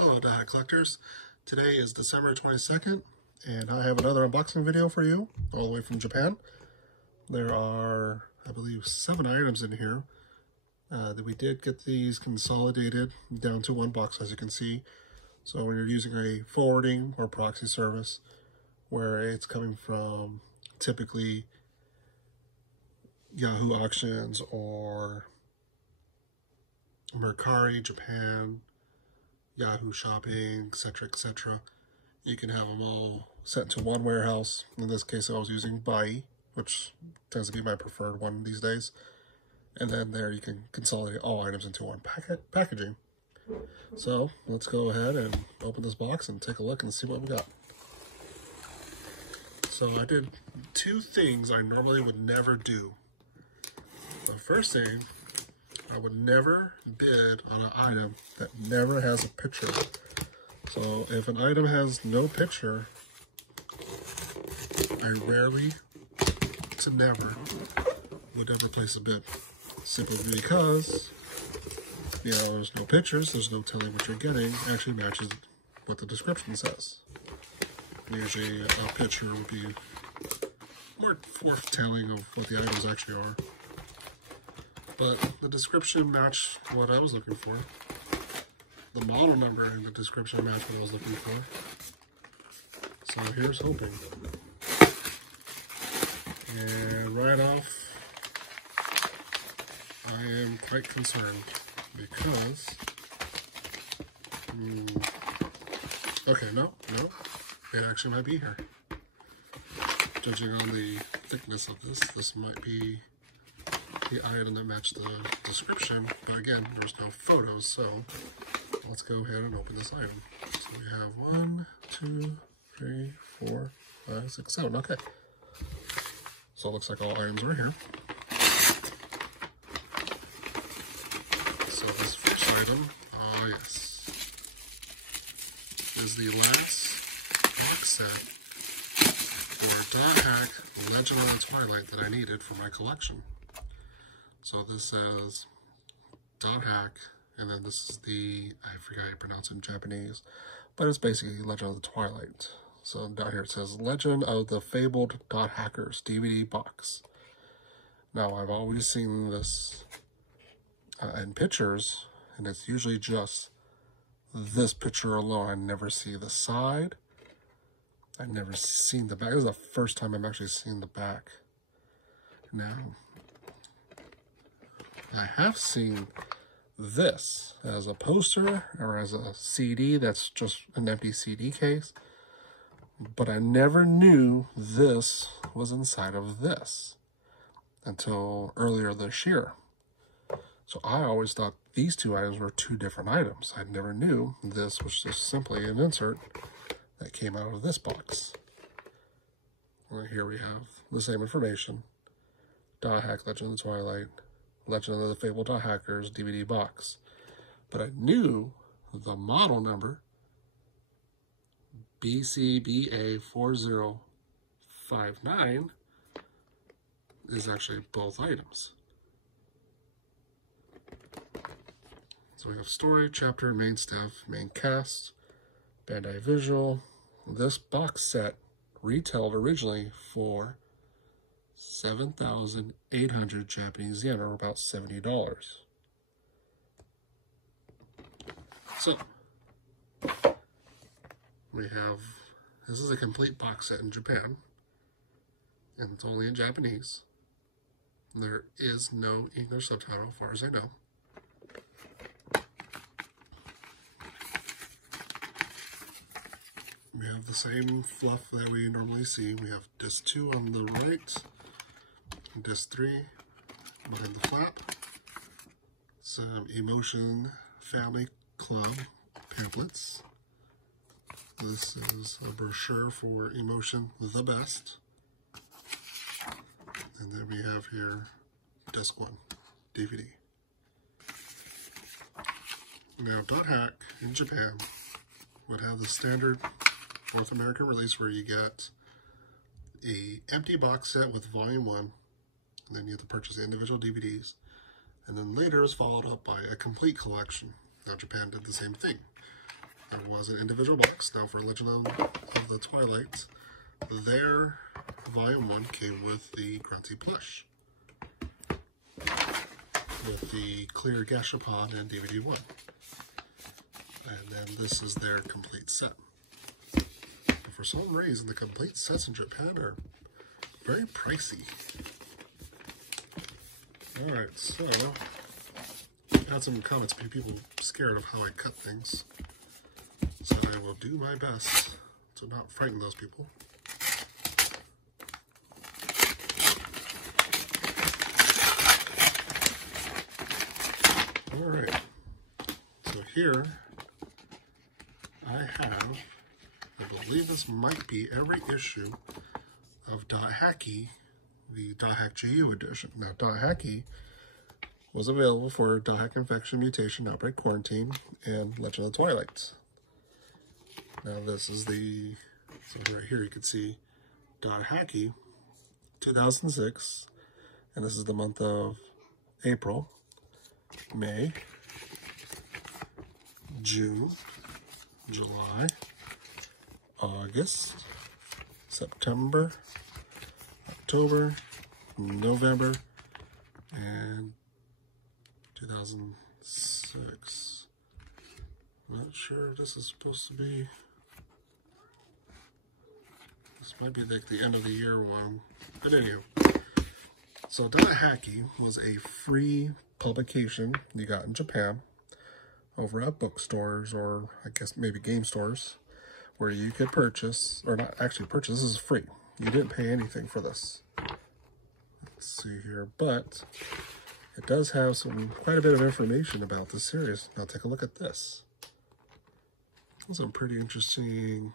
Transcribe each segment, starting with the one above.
Hello Dothack Collectors. Today is December 22nd and I have another unboxing video for you all the way from Japan. There are, I believe, 7 items in here. That we did get these consolidated down to one box, as you can see. So when you're using a forwarding or proxy service where it's coming from typically Yahoo auctions or Mercari, Japan, Yahoo shopping, etc., you can have them all sent to one warehouse. In this case, I was using Bai, which tends to be my preferred one these days. And then there you can consolidate all items into one packaging. So let's go ahead and open this box and take a look and see what we got. So I did 2 things I normally would never do. The first thing, I would never bid on an item that never has a picture. So if an item has no picture, I rarely to never would ever place a bid. Simply because, there's no pictures, there's no telling what you're getting. It actually matches what the description says. Usually a picture would be more foretelling of what the items actually are. But the description matched what I was looking for. The model number in the description matched what I was looking for. So here's hoping. And right off, I am quite concerned because, okay, no, it actually might be here. Judging on the thickness of this might be the item that matched the description, but again, there's no photos, so let's go ahead and open this item. So we have 1, 2, 3, 4, 5, 6, 7, okay. So it looks like all items are here. So this first item, yes, is the last box set for Dothack Legend of the Twilight that I needed for my collection. So this says Dothack, and then this is the, I forgot how you pronounce it in Japanese, but it's basically Legend of the Twilight. So down here it says Legend of the Fabled Dothackers DVD box. Now I've always seen this in pictures, and it's usually just this picture alone. I never see the side. I've never seen the back. This is the first time I've actually seen the back. Now, I have seen this as a poster or as a CD that's just an empty CD case, but I never knew this was inside of this until earlier this year. So I always thought these 2 items were 2 different items. I never knew this was just simply an insert that came out of this box. Well, here we have the same information. Dothack Legend of the Twilight, Legend of the Fabled Dothackers DVD box. But I knew the model number, BCBA4059, is actually both items. So we have story, chapter, main staff, main cast, Bandai Visual. This box set retailed originally for 7,800 Japanese yen, or about $70. So we have, this is a complete box set in Japan, and it's only in Japanese. There is no English subtitle as far as I know. We have the same fluff that we normally see. We have disc 2 on the right, disc 3 behind the flap, some Emotion Family Club pamphlets. This is a brochure for Emotion the Best. And then we have here disc 1, DVD. Now, Dothack in Japan would have the standard North American release where you get a empty box set with volume 1, and then you have to purchase the individual DVDs, and then later is followed up by a complete collection. Now Japan did the same thing. There was an individual box. Now for Legend of the Twilight, their Volume 1 came with the Grunty plush, with the clear gashapon and DVD 1. And then this is their complete set. And for some reason, the complete sets in Japan are very pricey. Alright, so I had some comments from people scared of how I cut things. So I will do my best to not frighten those people. Alright, so here I have, I believe this might be every issue of Dothack, the Dothack GU edition. Now Dothack was available for Dothack Infection, Mutation, Outbreak, Quarantine, and Legend of the Twilight. Now this is the, so right here you can see Dothack 2006, and this is the month of April, May, June, July, August, September, October, November, and 2006. I'm not sure this is supposed to be. This might be like the end of the year one. But anyway, so Dothack was a free publication you got in Japan over at bookstores, or I guess maybe game stores, where you could purchase, or not actually purchase, this is free. You didn't pay anything for this. Let's see here, but it does have quite a bit of information about the series. Now take a look at this. Some pretty interesting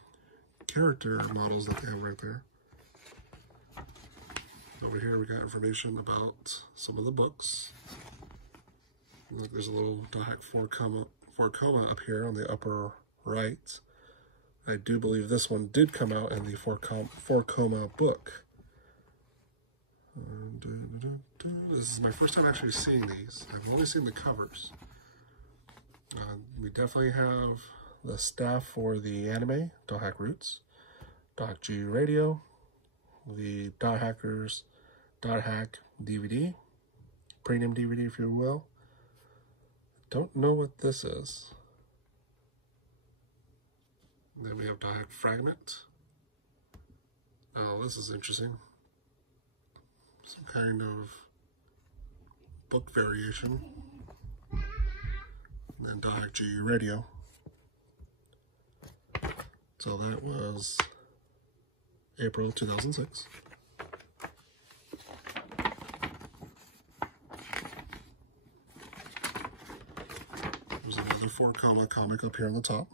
character models that they have right there. Over here we got information about some of the books. Look, there's a little Dothack 4 coma up here on the upper right. I do believe this one did come out in the 4 coma book. This is my first time actually seeing these. I've only seen the covers. We definitely have the staff for the anime, Dothack Roots, Dothack GU Radio, the Dothackers, Dothack DVD, premium DVD if you will. Don't know what this is. And then we have Dothack Fragment. Oh, this is interesting. Some kind of book variation. And then Dothack GU Radio. So that was April 2006. There's another 4 coma comic up here on the top.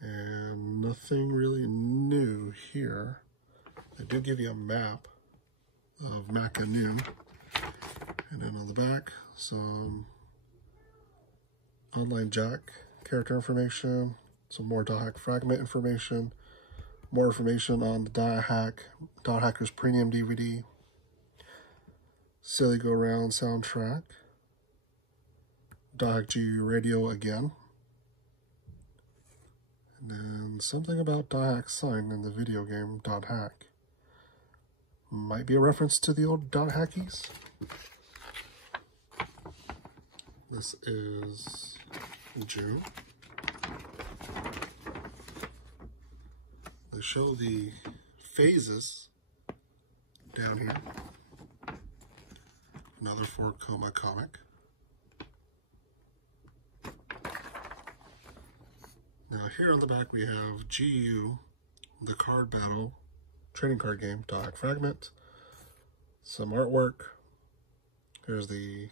And nothing really new here. They do give you a map of Makanu. And then on the back, some online Jack character information, some more Dothack Fragment information, more information on the Dothackers Premium DVD, Silly Go Round soundtrack, Dothack GU Radio again, and then something about Dothack's sign in the video game Dothack. Might be a reference to the old Dothackies. This is June. They show the phases down here. Another 4 coma comic. Now here on the back we have GU, the card battle trading card game, Dothack Fragment. Some artwork. Here's the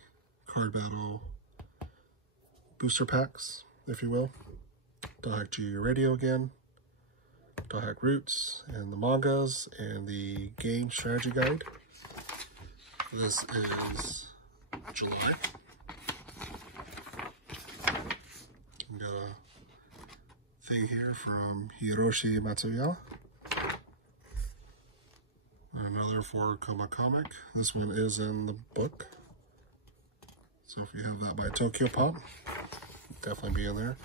card battle booster packs, if you will. Dothack GU Radio again. Dothack Roots and the mangas and the game strategy guide. This is July. We got a thing here from Hiroshi Matsuya. Another 4 coma comic. This one is in the book. So if you have that by Tokyo Pop, definitely be in there.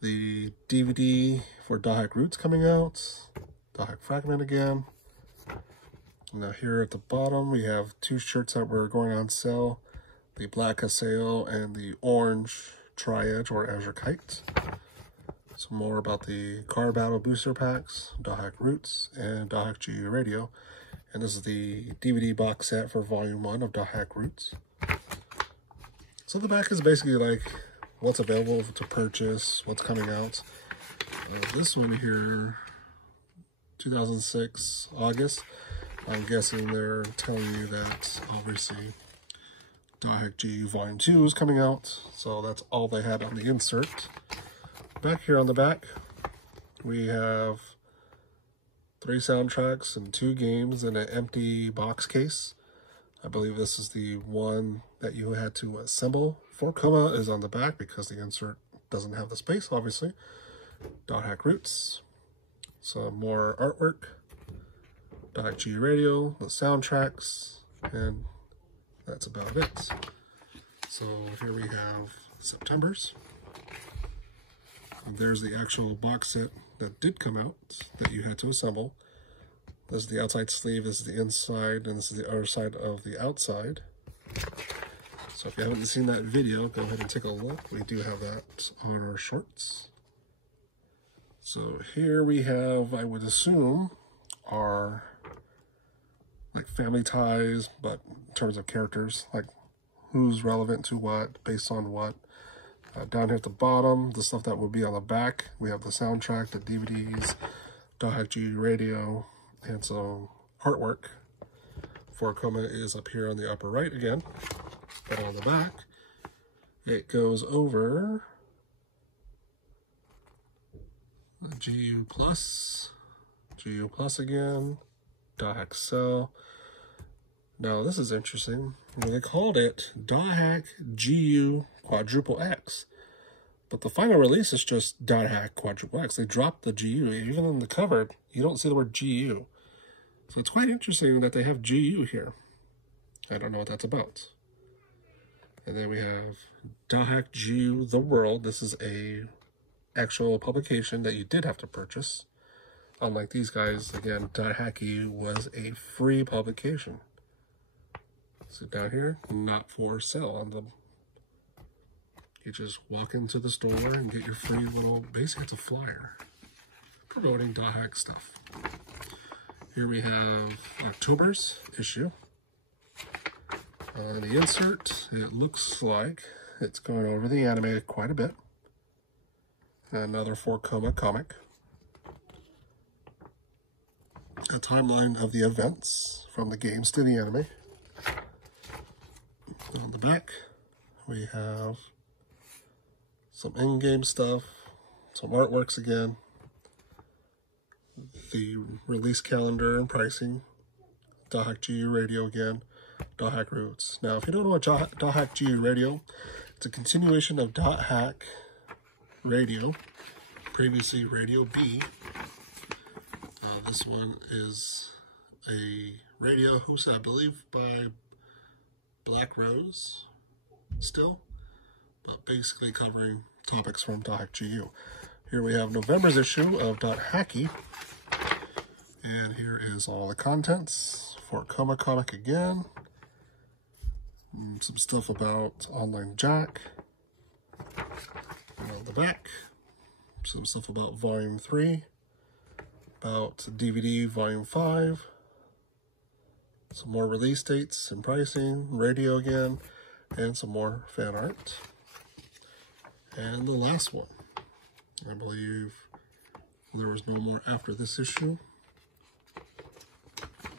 The DVD for Dothack Roots coming out. Dothack Fragment again. Now here at the bottom we have two shirts that were going on sale. The black Haseo and the orange Tri-Edge or Azure Kite. Some more about the Car Battle booster packs, Dothack Roots, and Dothack GU Radio. And this is the DVD box set for Volume 1 of Dothack Roots. So the back is basically like what's available to purchase, what's coming out. This one here, 2006, August. I'm guessing they're telling you that obviously Dothack GU Volume 2 is coming out. So that's all they had on the insert. Back here on the back, we have 3 soundtracks and 2 games in an empty box case. I believe this is the one that you had to assemble. 4 Coma is on the back because the insert doesn't have the space, obviously. Dothack Roots, some more artwork, Dothack GU Radio, the soundtracks, and that's about it. So here we have September's. And there's the actual box set that did come out that you had to assemble. This is the outside sleeve, this is the inside, and this is the other side of the outside. So if you haven't seen that video, go ahead and take a look. We do have that on our shorts. So here we have, I would assume, our like family ties, but in terms of characters, like who's relevant to what, based on what. Down here at the bottom, the stuff that will be on the back, we have the soundtrack, the DVDs, Dothack GU Radio, and some artwork. 4 Coma is up here on the upper right again, but on the back, it goes over GU Plus again, Dothack Cell. Now this is interesting. They called it Dothack GU Quadruple X, but the final release is just Dothack Quadruple X. They dropped the GU. Even in the cover, you don't see the word GU. So it's quite interesting that they have GU here. I don't know what that's about. And then we have Dothack GU The World. This is a actual publication that you did have to purchase. Unlike these guys, again, Dothacky was a free publication. So down here, not for sale on them. You just walk into the store and get your free little, basically it's a flyer promoting Dothack stuff. Here we have October's issue. On the insert, it looks like it's going over the anime quite a bit. Another 4 Coma comic. A timeline of the events from the games to the anime. On the back, we have some in-game stuff, some artworks again, the release calendar and pricing, Dothack GU Radio again, Dothack Roots. Now, if you don't know what Dothack GU Radio, it's a continuation of Dothack Radio, previously Radio B. This one is a radio hosted, I believe, by Black Rose still, but basically covering topics from Dothack GU. Here we have November's issue of Hackey, and here is all the contents. 4 Coma comic again, some stuff about Online Jack, and on the back, some stuff about Volume 3, about DVD Volume 5, some more release dates and pricing, radio again, and some more fan art. And the last one, I believe there was no more after this issue.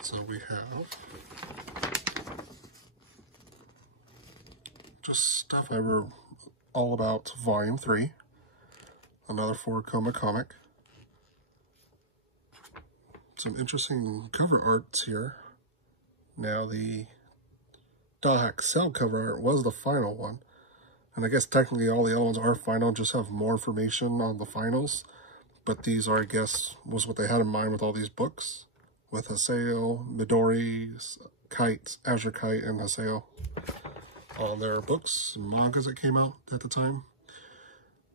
So we have just stuff ever all about Volume 3, another 4 Coma comic. Some interesting cover arts here. Now the Dothack Cell cover art was the final one. And I guess technically all the other ones are final, just have more information on the finals. But these are, I guess, was what they had in mind with all these books. With Haseo, Midori's, Kite, Azure Kite, and Haseo. All their books and mangas that came out at the time.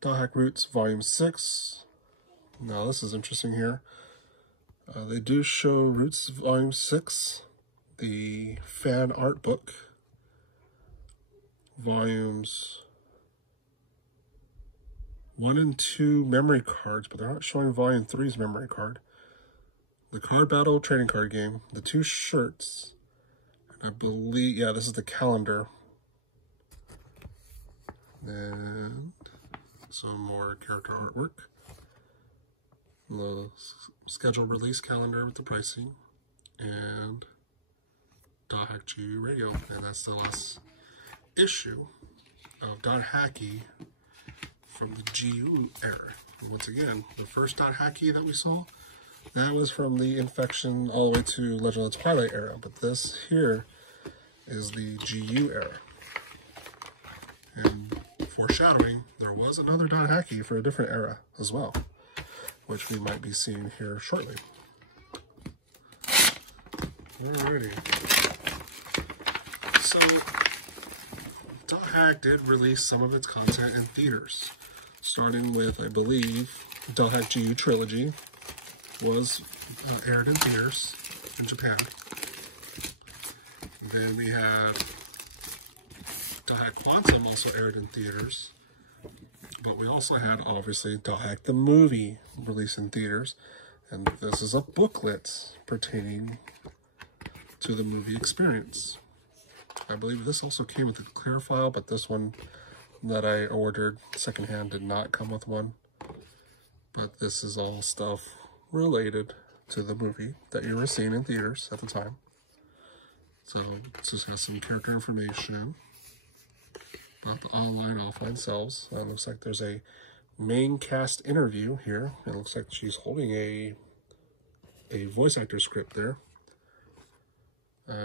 Dothack Roots Volume 6. Now this is interesting here. They do show Roots Volume 6, the fan art book, volumes 1 and 2 memory cards, but they're not showing Volume 3's memory card. The card battle trading card game, the 2 shirts, and I believe, yeah, this is the calendar. And some more character artwork. The scheduled release calendar with the pricing, and Dothack GU radio, and that's the last issue of Hackey from the GU era. And once again, the first Hackey that we saw, that was from the Infection all the way to Legend of the Twilight era, but this here is the GU era. And foreshadowing, there was another Hackey for a different era as well, which we might be seeing here shortly. Alrighty. So, Dothack did release some of its content in theaters, starting with, I believe, Dothack GU Trilogy was aired in theaters in Japan. Then we had Dothack Quantum also aired in theaters. But we also had, obviously, Dothack the movie released in theaters. And this is a booklet pertaining to the movie experience. I believe this also came with a Clearfile, but this one that I ordered secondhand did not come with one. But this is all stuff related to the movie that you were seeing in theaters at the time. So it just has some character information about the online, offline selves. It looks like there's a main cast interview here. It looks like she's holding a voice actor script there. At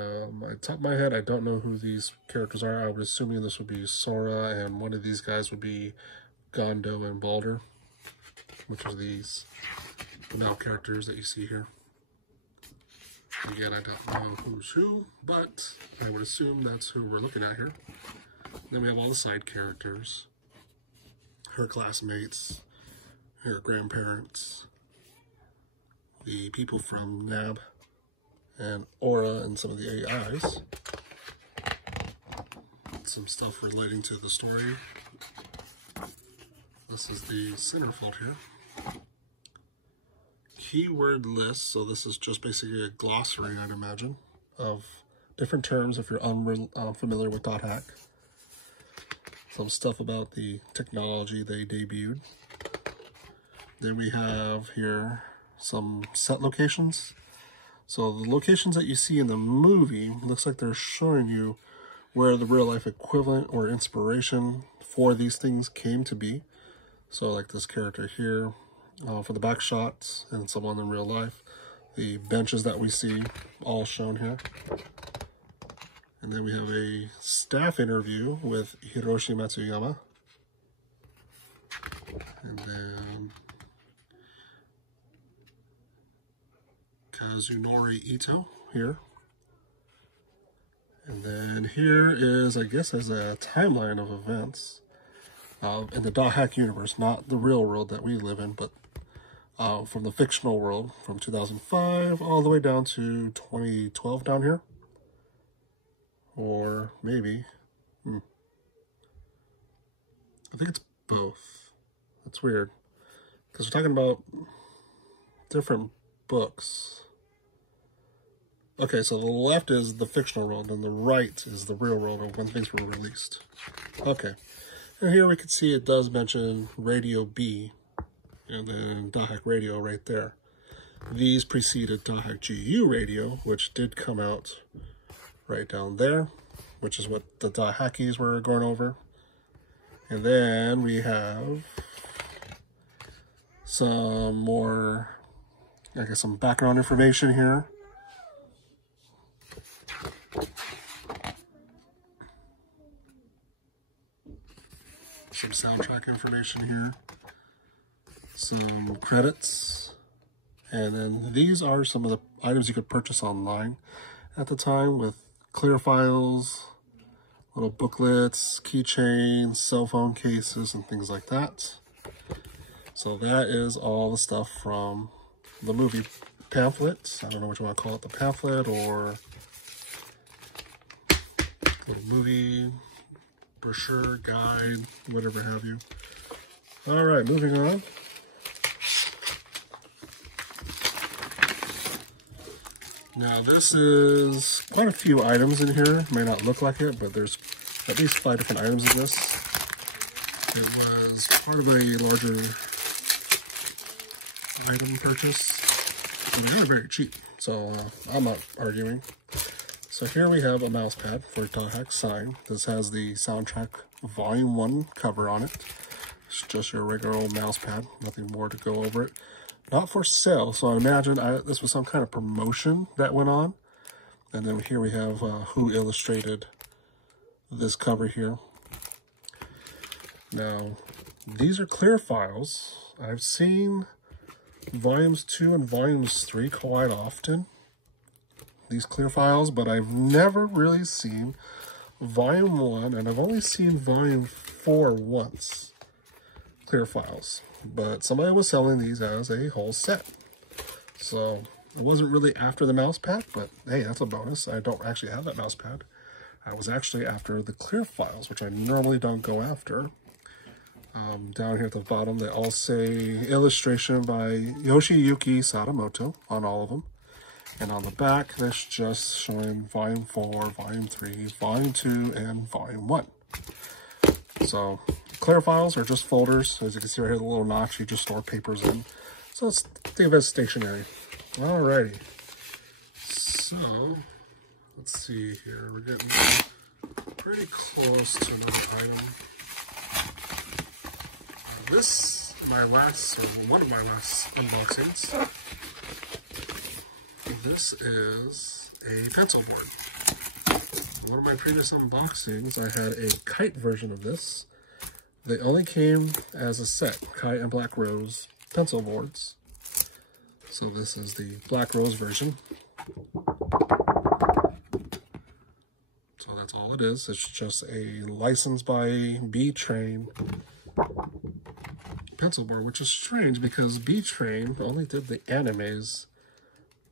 the top of my head, I don't know who these characters are. I would assume this would be Sora, and one of these guys would be Gondo and Balder, which are these male characters that you see here. Again, I don't know who's who, but I would assume that's who we're looking at here. Then we have all the side characters, her classmates, her grandparents, the people from NAB, and Aura, and some of the AIs. Some stuff relating to the story. This is the centerfold here. Keyword list, so this is just basically a glossary, I'd imagine, of different terms if you're unfamiliar with Dothack. Some stuff about the technology they debuted. Then we have here some set locations. So the locations that you see in the movie, looks like they're showing you where the real life equivalent or inspiration for these things came to be. So like this character here for the back shots, and someone in real life. The benches that we see all shown here. And then we have a staff interview with Hiroshi Matsuyama. And then Kazunori Ito here. And then here is, I guess, as a timeline of events in the Dothack universe, not the real world that we live in, but from the fictional world from 2005 all the way down to 2012 down here. Or maybe, I think it's both. That's weird, because we're talking about different books. Okay, so the left is the fictional world, and the right is the real world of when things were released. Okay, and here we can see it does mention Radio B, and then Dothack Radio right there. These preceded Dothack GU Radio, which did come out right down there, which is what the Dothackys were going over. And then we have some more, I guess, some background information here. Some soundtrack information here. Some credits. And then these are some of the items you could purchase online at the time, with clear files, little booklets, keychains, cell phone cases, and things like that. So that is all the stuff from the movie Pamphlet. I don't know what you want to call it, the pamphlet or little movie brochure, guide, whatever have you. All right, moving on. Now this is quite a few items in here. May not look like it, but there's at least 5 different items in this. It was part of a larger item purchase. And they are very cheap, so I'm not arguing. So here we have a mouse pad for Dothack sign. This has the Soundtrack Volume 1 cover on it. It's just your regular old mouse pad, nothing more to go over it. Not for sale, so I imagine this was some kind of promotion that went on. And then here we have who illustrated this cover here. Now, these are Clearfiles. I've seen Volumes 2 and Volumes 3 quite often, these Clearfiles, but I've never really seen Volume 1, and I've only seen Volume 4 once, Clearfiles. But somebody was selling these as a whole set. So it wasn't really after the mouse pad, but hey, that's a bonus. I don't actually have that mouse pad. I was actually after the Clearfiles, which I normally don't go after. Down here at the bottom, they all say illustration by Yoshiyuki Sadamoto on all of them. And on the back, that's just showing Volume 4, Volume 3, Volume 2, and Volume 1. So, Clearfiles are just folders. As you can see right here, the little notch, you just store papers in. So let's think of it as stationery. Alrighty. So, let's see here. We're getting pretty close to another item. This, one of my last unboxings. This is a pencil board. One of my previous unboxings, I had a kite version of this. They only came as a set, Kite and Black Rose pencil boards. So this is the Black Rose version. So that's all it is. It's just a license by B-Train pencil board, which is strange because B-Train only did the animes.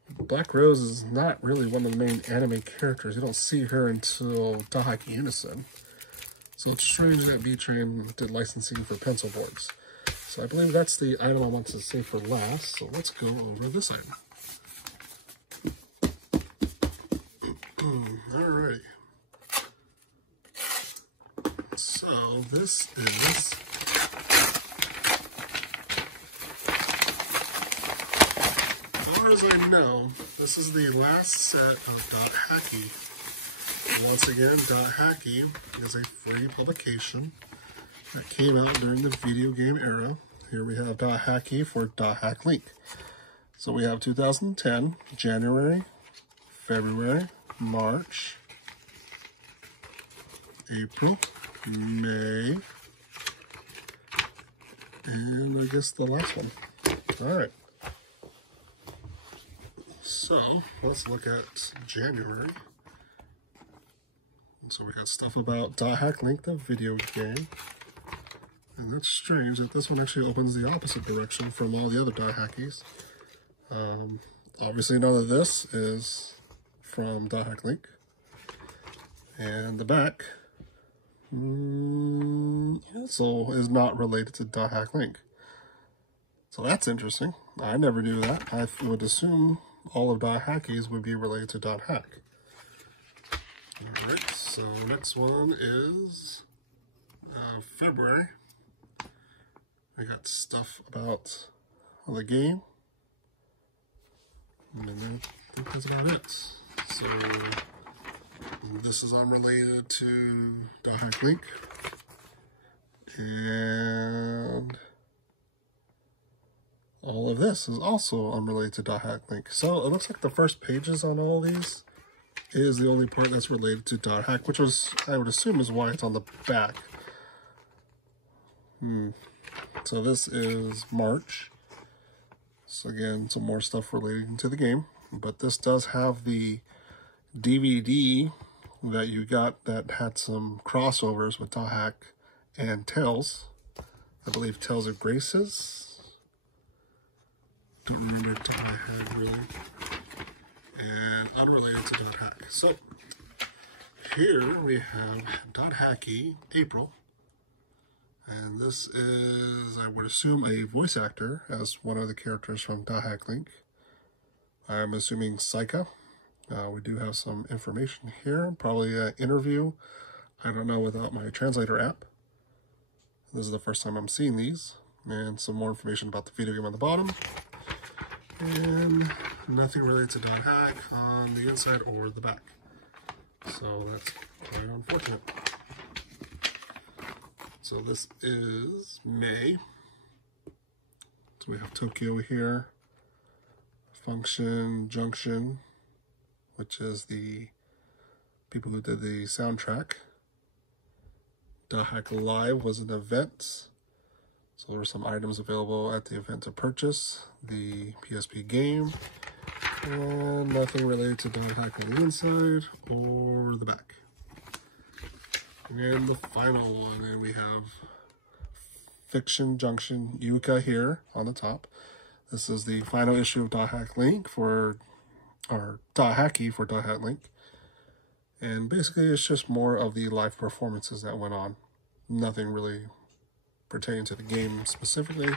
Black Rose is not really one of the main anime characters. You don't see her until Dothack Unison. So it's strange that B-Train did licensing for pencil boards. So I believe that's the item I want to save for last. So let's go over this item. Alright. So this is as far as I know, this is the last set of Hackey. Once again, Hackey is a free publication that came out during the video game era. Here we have Hackey for Dothack Link. So we have 2010, January, February, March, April, May, and I guess the last one. All right. So, let's look at January. So we got stuff about Dothack Link, the video game. And that's strange that this one actually opens the opposite direction from all the other Dothackys. Obviously none of this is from Dothack Link. And the back also is not related to Dothack Link. So that's interesting. I never knew that. I would assume all of Dothackys would be related to Dothack. Alright, so next one is February. We got stuff about the game. And then I think that's about it. So this is unrelated to Dothack Link. And all of this is also unrelated to Dothack Link. So it looks like the first pages on all these is the only part that's related to Dothack, which was, I would assume, is why it's on the back. So this is March. So again, some more stuff relating to the game. But this does have the DVD that you got that had some crossovers with Dothack and Tales. I believe Tales of Graces had really, and unrelated to Dothack. So here we have Hackey April, and this is, I would assume, a voice actor as one of the characters from Dothack Link. I'm assuming Saika. We do have some information here, probably an interview. I don't know without my translator app. This is the first time I'm seeing these, and some more information about the video game on the bottom. And nothing related to Dothack on the inside or the back. So that's quite unfortunate. So this is May. So we have Tokyo here. Function Junction, which is the people who did the soundtrack. Dothack Live was an event. So there were some items available at the event to purchase. The PSP game. And nothing related to Dothack on the inside or the back. And the final one, and we have Fiction Junction Yuka here on the top. This is the final issue of Dothack Link or Dothacky for Dothack Link. And basically it's just more of the live performances that went on. Nothing really pertaining to the game specifically.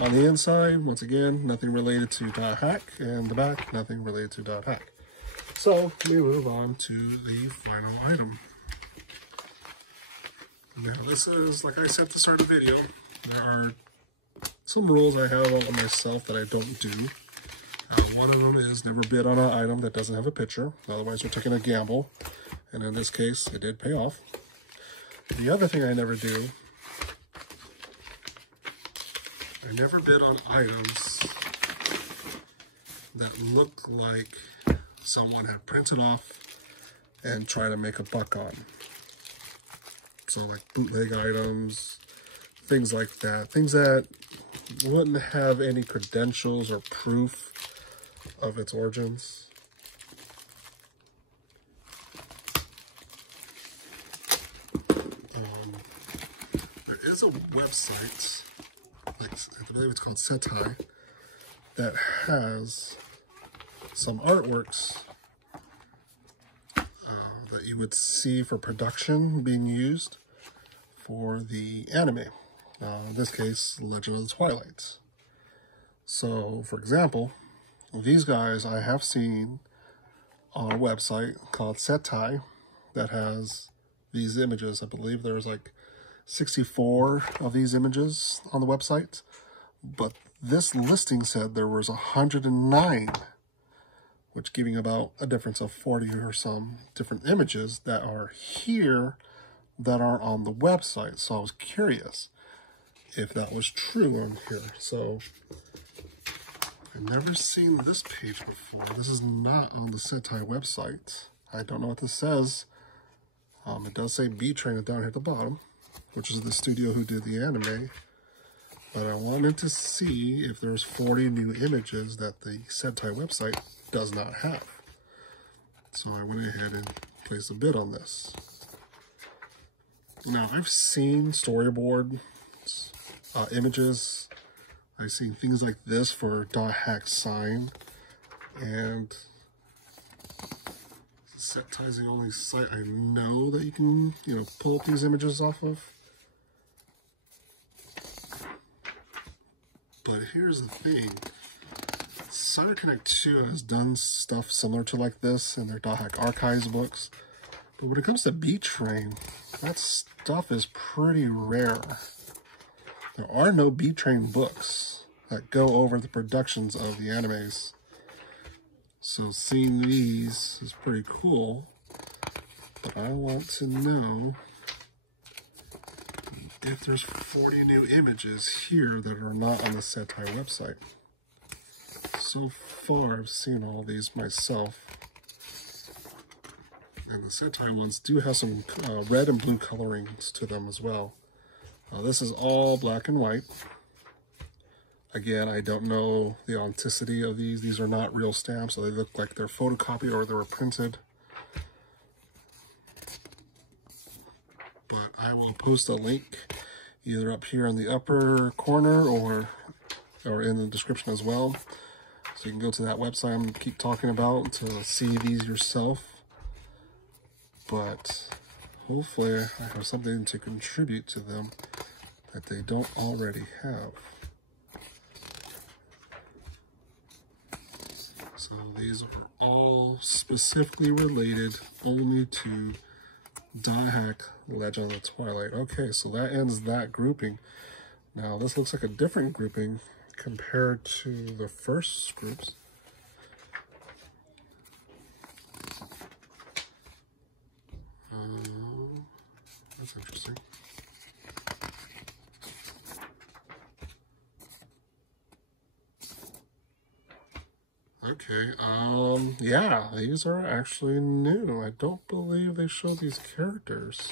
On the inside, once again, nothing related to Dothack, and the back, nothing related to Dothack. So we move on to the final item. Now this is, like I said at the start of the video, there are some rules I have on myself that I don't do. One of them is never bid on an item that doesn't have a picture, otherwise we're taking a gamble, and in this case it did pay off. The other thing I never do, I never bid on items that look like someone had printed off and tried to make a buck on. So like bootleg items, things like that. Things that wouldn't have any credentials or proof of its origins. There is a website, like I believe it's called Setai, that has some artworks that you would see for production being used for the anime. In this case, Legend of the Twilight. So, for example, these guys I have seen on a website called Setai that has these images. I believe there's like 64 of these images on the website, but this listing said there was 109, which giving about a difference of 40 or some different images that are here that aren't on the website. So I was curious if that was true on here. So I've never seen this page before. This is not on the Setai website. I don't know what this says. It does say B-Train down here at the bottom, which is the studio who did the anime. But I wanted to see if there's 40 new images that the Setai website does not have. So I went ahead and placed a bid on this. Now, I've seen storyboard images. I've seen things like this for Dothack sign, and Setai's the only site I know that you can, pull up these images off of. But here's the thing. Cyberconnect 2 has done stuff similar to like this in their Dothack Archives books. But when it comes to B-Train, that stuff is pretty rare. There are no B-Train books that go over the productions of the animes. So seeing these is pretty cool. But I want to know if there's 40 new images here that are not on the Setai website. So far, I've seen all these myself. And the Setai ones do have some red and blue colorings to them as well. This is all black and white. Again, I don't know the authenticity of these. These are not real stamps, so they look like they're photocopied or they were printed. But I will post a link either up here in the upper corner or in the description as well So you can go to that website I'm going to keep talking about to see these yourself. But hopefully I have something to contribute to them that they don't already have. So these are all specifically related only to Dothack Legend of the Twilight. Okay, so that ends that grouping. Now this looks like a different grouping compared to the first groups. That's interesting. Okay, yeah, these are actually new. I don't believe they show these characters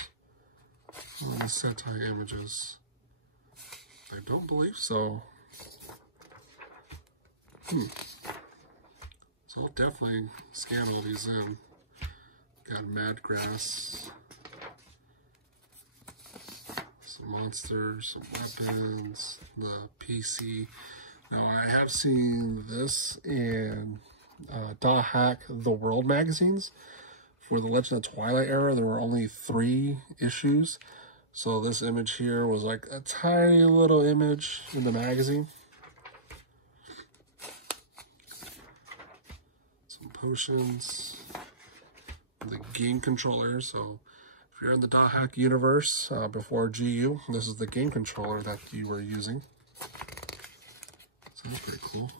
on the Sentai images. I don't believe so. So I'll definitely scan all these in. Got Mad Grass, some monsters, some weapons, the PC. Now I have seen this in Dothack The World magazines. For the Legend of Twilight era, there were only 3 issues. So this image here was like a tiny little image in the magazine. Some potions. The game controller. So if you're in the Dothack universe before GU, this is the game controller that you were using. So that's pretty cool.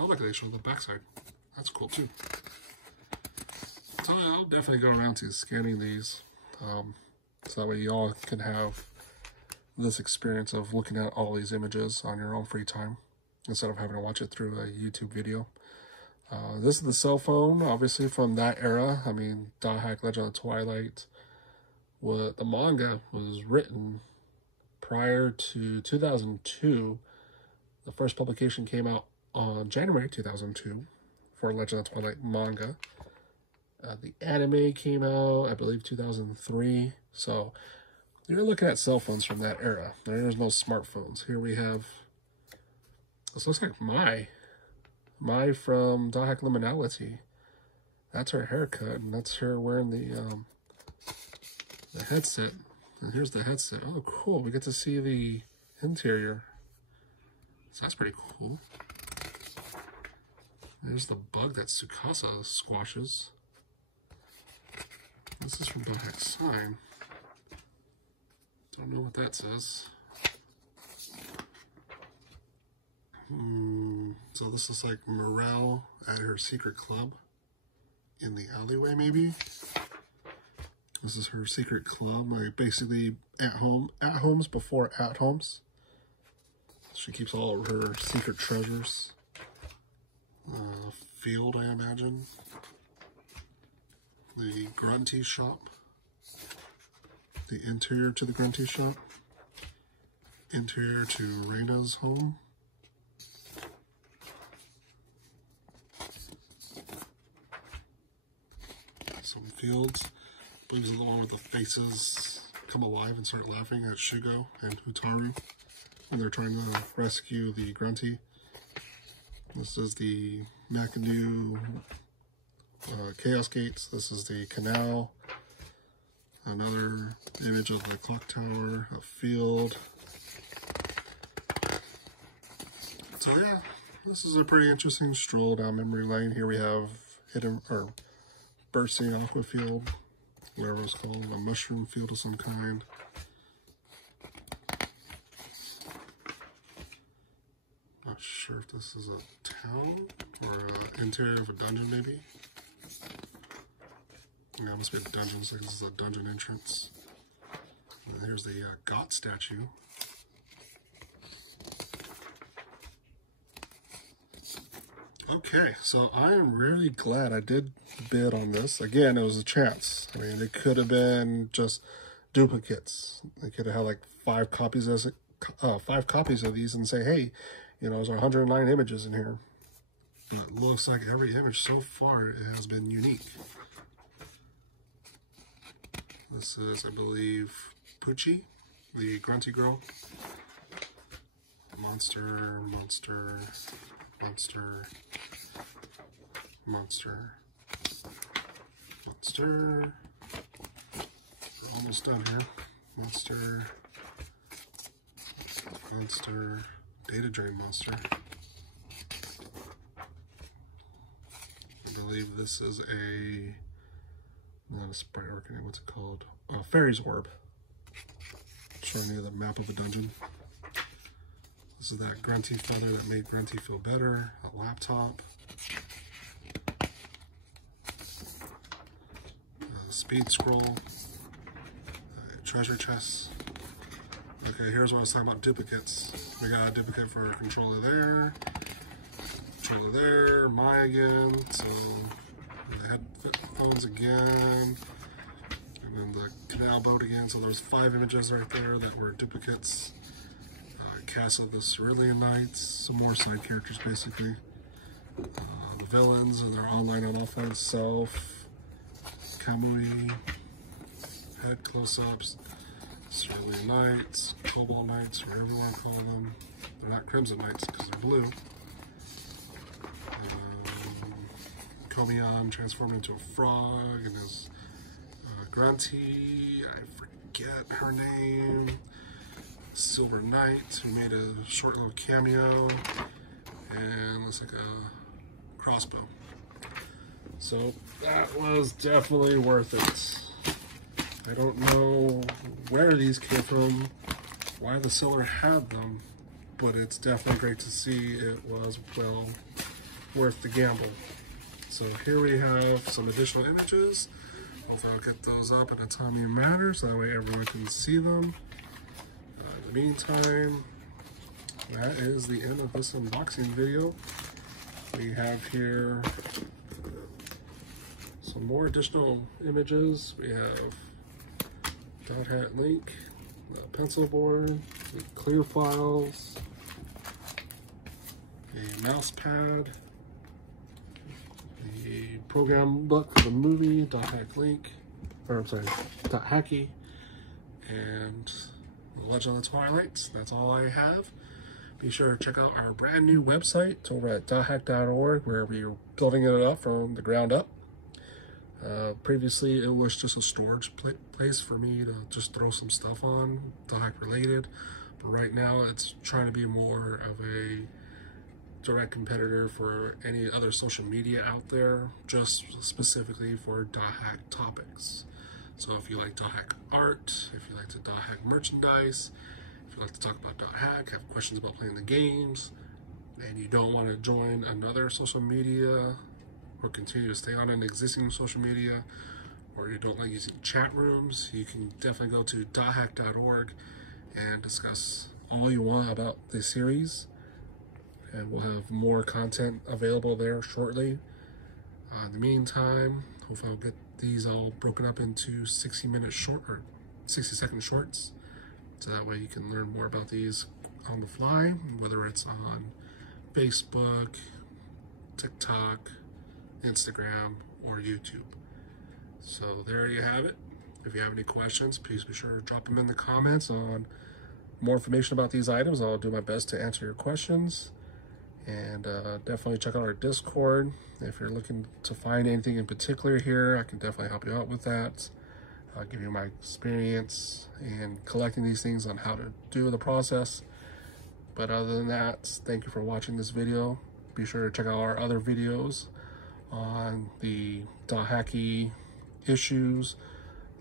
Oh, look, they show the backside. That's cool too. So I'll definitely go around to scanning these. So that way y'all can have this experience of looking at all these images on your own free time instead of having to watch it through a YouTube video. This is the cell phone, obviously from that era. I mean, Dothack Legend of Twilight, the manga was written prior to 2002. The first publication came out on January 2002 for Legend of Twilight manga. The anime came out, I believe, 2003. So you're looking at cell phones from that era. There's no smartphones. Here we have, this looks like Mai from Dothack Liminality. That's her haircut, and that's her wearing the headset. And here's the headset. Oh, cool. We get to see the interior. So that's pretty cool. There's the bug that Tsukasa squashes. This is from Dothack Sign. Don't know what that says. So this is like Morale at her secret club in the alleyway, maybe. This is her secret club, like basically at homes before at homes. She keeps all of her secret treasures. Field, I imagine. The Grunty shop. The interior to the Grunty shop. Interior to Reina's home. Some fields. I believe this is the one where the faces come alive and start laughing at Shugo and Hutaru when they're trying to rescue the Grunty. This is the Makinu Chaos Gates. This is the canal. Another image of the clock tower, a field. So yeah, this is a pretty interesting stroll down memory lane. Here we have bursting aqua field, whatever it's called, a mushroom field of some kind. Not sure if this is a town or an interior of a dungeon, maybe. Yeah, it must be a dungeon, so this is a dungeon entrance. And here's the Got statue. Okay, so I am really glad I did bid on this. Again, it was a chance. I mean, it could have been just duplicates. They could have had like 5 copies of these and say, hey, you know, there's 109 images in here. But it looks like every image so far it has been unique. This is, I believe, Pucci, the Grunty girl. Monster. monster, monster, monster. We're almost done here. Monster, monster, data drain monster. I believe this is not a sprite arcane, what's it called? Fairy's Orb. Showing you the map of a dungeon. This is that grunty feather that made grunty feel better. A laptop. Speed scroll. Treasure chest. Okay, here's what I was talking about, duplicates. We got a duplicate for a controller there. Controller there, my again. So the headphones again. And then the canal boat again. So there's 5 images right there that were duplicates. Cast of the Cerulean Knights, some more side characters basically. The villains and their online and offline self. Kamui, head close-ups, Cerulean Knights, Cobalt Knights, whatever you want to call them. They're not Crimson Knights because they're blue. Komion transformed into a frog and his grunty, I forget her name. Silver Knight, who made a short little cameo, and looks like a crossbow. So that was definitely worth it. I don't know where these came from, why the seller had them, but it's definitely great to see it was well worth the gamble. So here we have some additional images. Hopefully I'll get those up in a timely manner so that way everyone can see them. In the meantime, that is the end of this unboxing video. We have here some more additional images. We have Dothack Link, the pencil board, the Clearfiles, a mouse pad, the program book for the movie, Dothack Link, or I'm sorry, hackey, and Legend of the Twilight. That's all I have. Be sure to check out our brand new website over at dothack.org, where we are building it up from the ground up. Previously, it was just a storage place for me to just throw some stuff on, Dothack related. But right now, it's trying to be more of a direct competitor for any other social media out there, just specifically for Dothack topics. So if you like Dothack art, if you like to Dothack merchandise, if you like to talk about Dothack, have questions about playing the games, and you don't want to join another social media or continue to stay on an existing social media, or you don't like using chat rooms, you can definitely go to dothack.org and discuss all you want about this series. And we'll have more content available there shortly. In the meantime, hopefully I'll get these all broken up into 60-minute short or 60-second shorts, so that way you can learn more about these on the fly, whether it's on Facebook, TikTok, Instagram, or YouTube. So there you have it. If you have any questions, please be sure to drop them in the comments on more information about these items. I'll do my best to answer your questions. And definitely check out our Discord. If you're looking to find anything in particular here, I can definitely help you out with that. I'll give you my experience in collecting these things on how to do the process. But other than that, thank you for watching this video. Be sure to check out our other videos on the Dothacky issues,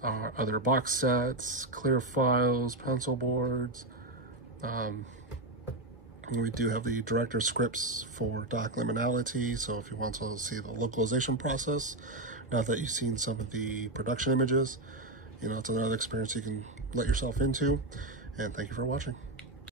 our other box sets, Clearfiles, pencil boards. We do have the director scripts for Doc Liminality, so if you want to see the localization process, now that you've seen some of the production images, you know, it's another experience you can let yourself into. And thank you for watching.